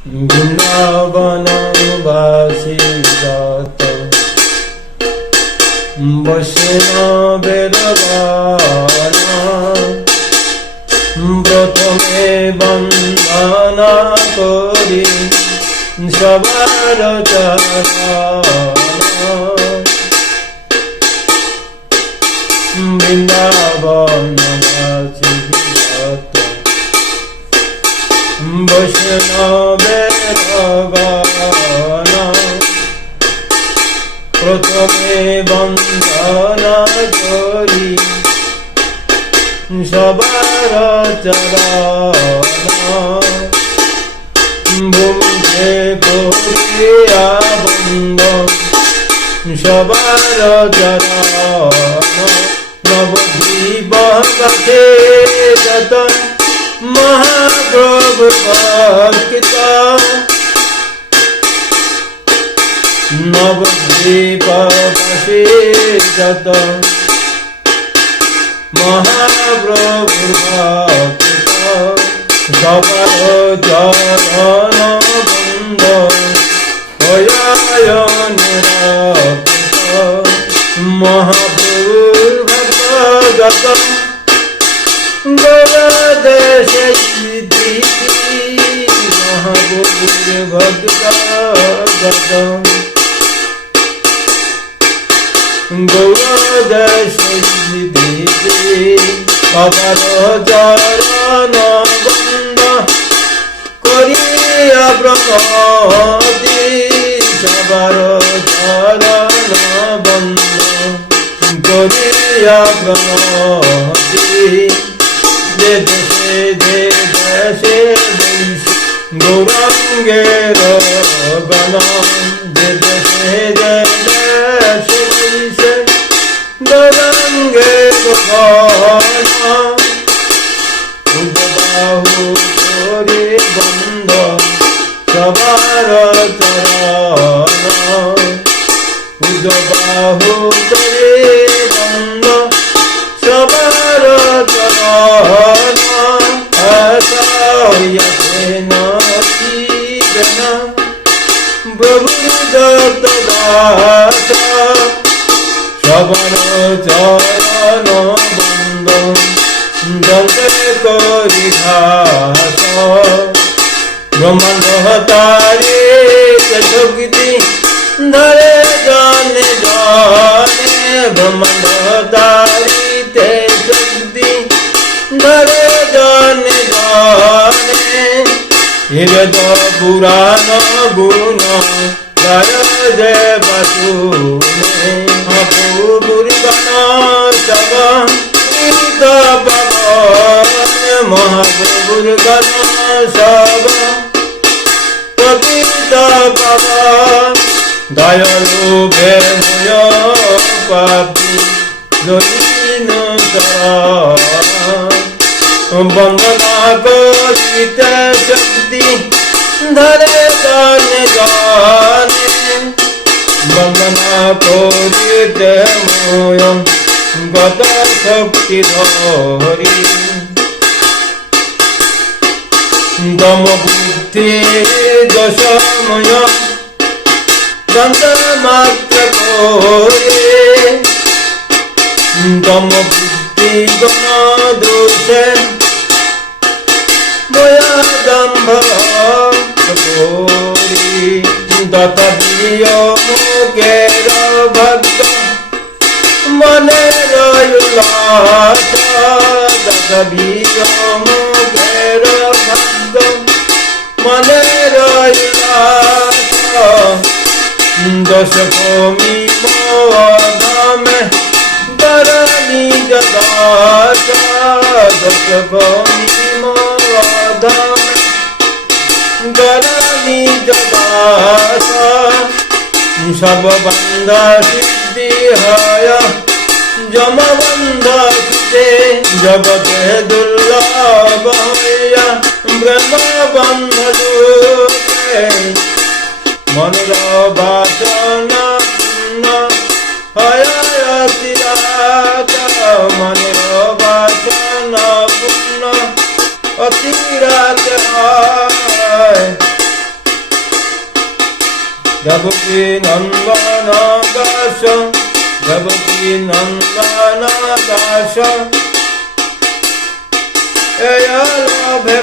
বৃন্দাবনবাসী যত বৈষ্ণবের গণ প্রথমে বন্দনা করি সবার চরণ বৃন্দাবনবাসী যত বৈষ্ণবের গণ প্রথমে বন্দনা করি সবার চরণ ভূমিতে করিয়া বন্দন সবার চরণ নবদ্বীপ গাছে যত মহাপ্রভু ভক্ত নবদ্বীপ গাছে যত মহাপ্রভু ভক্ত সবার চরণ বন্দ মহাপ্রভুর ভক্ত গৌরদেশে মহাপ্রভুর ভক্ত গৌরদেশে সবার চরণ বন্দ করিয়া প্রণতি সবার চরণ বন্দ করিয়া প্রণতি যে দেশে যে দেশে গৌরাঙ্গের গণ যে দেশে যে দেশে গৌরাঙ্গের গণ বাহু করে বন্ধ সবার চরণ বাহু করে বন্ধ সবার চরণ আশা হইয়াছে নচিবে না প্রভুর দত্ত দাস সবার চরণ বন্ধ দন্তে করি ঘাস ব্রহ্মাণ্ড তারে শক্তি ধরে জনে জনে ব্রহ্মাণ্ড তারিতে শক্তি ধরে জনে জনে হৃদ পুরাণ গুণ গায় যে বাসুনে মহাপ্রভুর গণ সব মহাপ্রভুর গণ সব পতিত পাবন দয়ালু বেময় পাপি জৈন বন্দনা করিতে শক্তি ধরে জনে জনে বন্দনা করিতে ময় গত শক্তি ধরি দম বুদ্ধি দশময় দন্ত মাত্র করে দম বুদ্ধি গণ দোষে ময়া দম্ভ করি তথাপিও মুখের ভক্ত মনে রইলাস তথাপিও মুখের ভক্ত মনে রইলাস দশ ভূমি মোদমে ধরণী জগৎ দশ ভূমি মোদমে ধরণী জগৎ সব বন্ধ সিদ্ধি হয় জমবন্ধ সুতে জগতে দুর্লভ হইয়া ব্রহ্ম বন্ধ রূপে মনের বাসনা পূর্ণ হয় অতিরাত মনের বাসনা পূর্ণ অতিরাত হয় দেবকী নন্দন দাস দেবকী নন্দন দাস এ লাভে